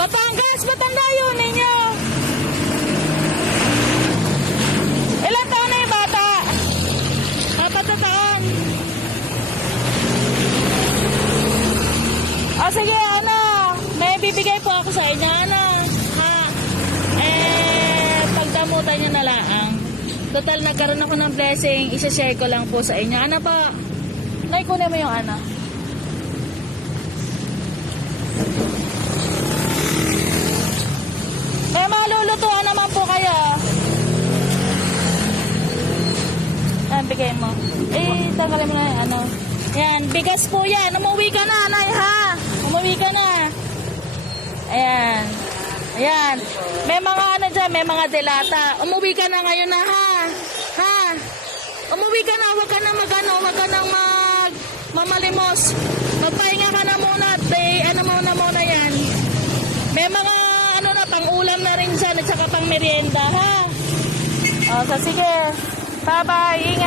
Batangas, ba't ang layo ninyo? Ilan taon na yung bata? Apat na taon. O sige, ano, may bibigay po ako sa inyo, ano, ha? Eh, pagdamutan nyo na lang. Total, nagkaroon ako ng blessing, isa-share ko lang po sa inyo. Ano po? Nay, kunin mo yung ano. May malulutuan naman po kayo. Yan, bigay mo. Eh, tanggalin mo na yung ano. Yan, bigas po yan. Umuwi ka na, Nay, ha? Umuwi ka na. Ayan. Ayan. May mga ano dyan, may mga delata. Umuwi ka na ngayon na, ha? Ha? Umuwi ka na, huwag ka na mag ano, huwag ka na mag mamalimos. Magpahinga ka na muna, te, ano muna muna yan. May mga ano na, pang-ulam na rin dyan at saka pang merienda, ha? O, so sige. Bye-bye.